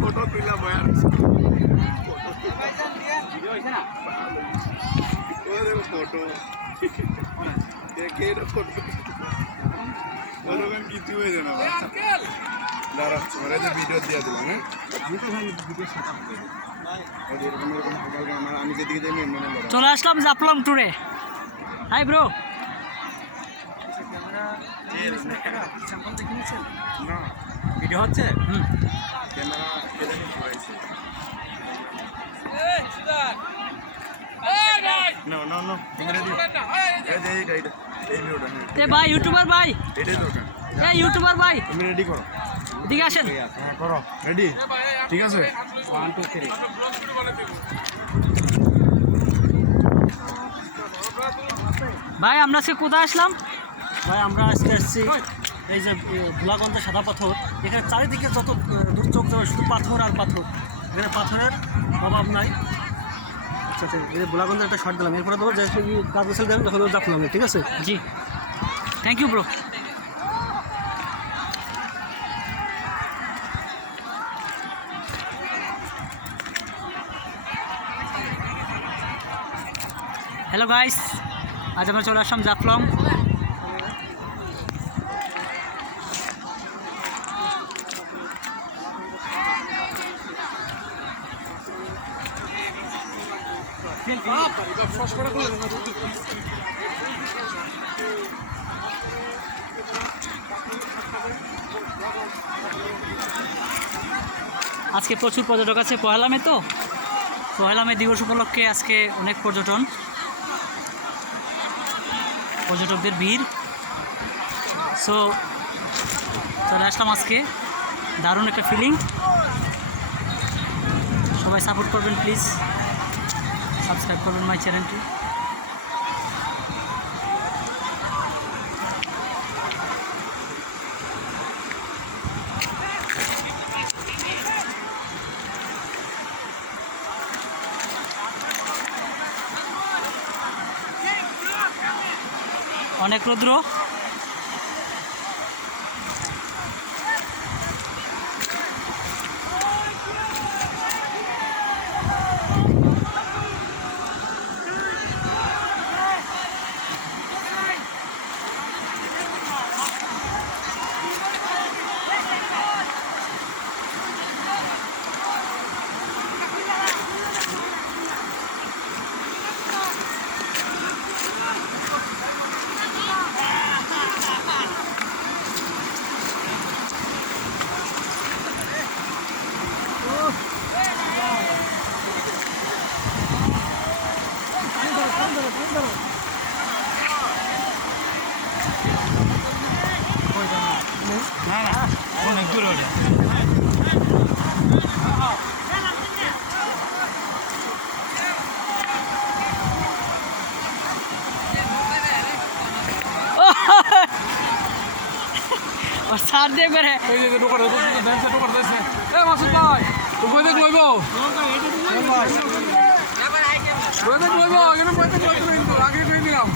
Photo তুললাম photo কিছু হয়েছে না দাঁড়াচ্ছি মানে যে ভিডিও দিয়ে দিলাম হ্যাঁ এরকম এরকম আমি যেদিকে যাই চলে আসলাম জাফলং ট্যুরে। Hi bro. না ভিডিও হচ্ছে? ক্যামেরা কেটে নিয়ে ঘুরাইছে No, no, no. তুমি রেডি? এই ভিডিওটা এ ভাই ইউটিউবার ভাই, এটাই দরকার। এ ইউটিউবার ভাই তুমি রেডি করো। এদিকে আসেন। হ্যাঁ করো। রেডি? ঠিক আছে? 1 2 3। ভাই আমরা আজকে কোথায় আসলাম? ভাই আমরা আজকে আসছি এই যে ভোলাগঞ্জের সাদা পাথর। এখানে চারিদিকে যত দূর চোখ যাবে শুধু পাথর আর পাথর, এখানে পাথরের অভাব নাই। আচ্ছা আচ্ছা, এই যে ভোলাগঞ্জের একটা শর্ট দিলাম, এরপরে ধরো যে কাজ গোসল দেবেন তখন জাফলং, ঠিক আছে? জি, thank you bro. Hello guys, আজ আমরা চলে আসলাম জাফলং। আজকে প্রচুর পর্যটক আছে, পহেলা মে তো পহেলা মে দিবস উপলক্ষে আজকে অনেক পর্যটকদের ভিড়। সো চলে আসলাম আজকে, দারুণ একটা ফিলিং। সবাই সাপোর্ট করবেন প্লিজ, সাবস্ক্রাইব করবেন মাই চ্যানেলটি। অনেক রৌদ্র, অনেক দূর সার দিয়ে করে টোকার দিয়েছে এ মাসুদ ভাই তো কই দেখ লইব কই দেখ লইব এখানে কই দেখ লইব আগে কই দিলাম